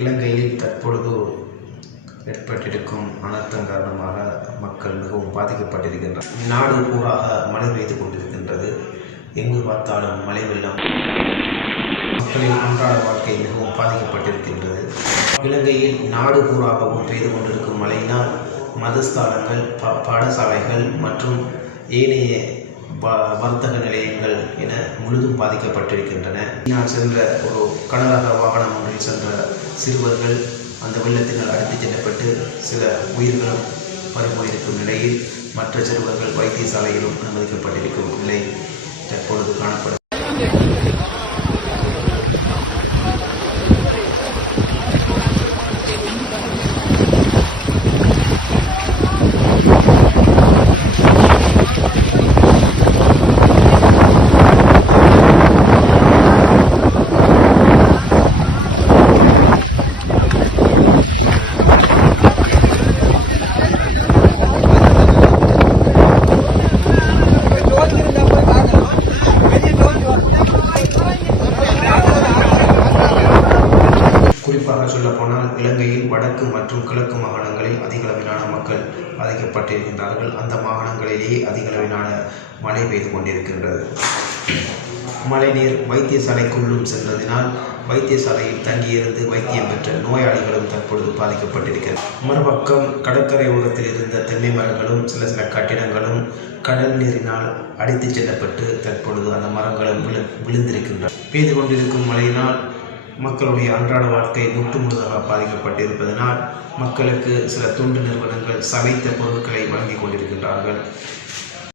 இலங்கையில் தற்பொழுது ஏற்பட்டிருக்கும் அனர்த்தம் காரணமாக மக்கள் மிகவும் பாதிக்கப்பட்டிருக்கின்றனர். நாடு பூராக மழை பெய்து கொண்டிருக்கின்றது. எங்கு பார்த்தாலும் மழை வெள்ளம். மக்களின் அன்றாட வாழ்க்கை மிகவும் பாதிக்கப்பட்டிருக்கின்றது. இலங்கையில் நாடு பூராகவும் பெய்து கொண்டிருக்கும் மழையினால் மதஸ்தானங்கள், பாடசாலைகள் மற்றும் ஏனைய வர்த்தக நிலையங்கள் என முழுதும் பாதிக்கப்பட்டிருக்கின்றன. நான் சென்ற ஒரு கனரக வாகனம் ஒன்றில் சென்ற சிறுவர்கள் அந்த வெள்ளத்தினால் அடித்துச் செல்லப்பட்டு சில உயிர்களும் பறிபோயிருக்கும் நிலையில் மற்ற சிறுவர்கள் வைத்தியசாலையிலும் அனுமதிக்கப்பட்டிருக்கும் நிலை தற்பொழுது காணப்படும். குறிப்பாக சொல்லப்போனால் இலங்கையில் வடக்கு மற்றும் கிழக்கு மாகாணங்களில் அதிகளவிலான மக்கள் பாதிக்கப்பட்டிருக்கின்றார்கள். அந்த மாகாணங்களிலேயே அதிகளவிலான மழை பெய்து கொண்டிருக்கின்றது. மழைநீர் வைத்தியசாலைக்குள்ளும் சென்றதினால் வைத்தியசாலையில் தங்கியிருந்து வைத்தியம் பெற்ற நோயாளிகளும் தற்பொழுது பாதிக்கப்பட்டிருக்கிறது. மறுபக்கம் கடற்கரை ஓரத்தில் இருந்த தென்னை மரங்களும் சில கட்டிடங்களும் கடல் நீரினால் அடித்துச் செல்லப்பட்டு தற்பொழுது அந்த மரங்களும் விழுந்திருக்கின்றன. பெய்து கொண்டிருக்கும் மழையினால் மக்களுடைய அன்றாட வாழ்க்கை முற்றுமுழுதாக பாதிக்கப்பட்டிருப்பதனால் மக்களுக்கு சில தொண்டு நிறுவனங்கள் சமைத்த பொருட்களை வழங்கிக் கொண்டிருக்கின்றார்கள்.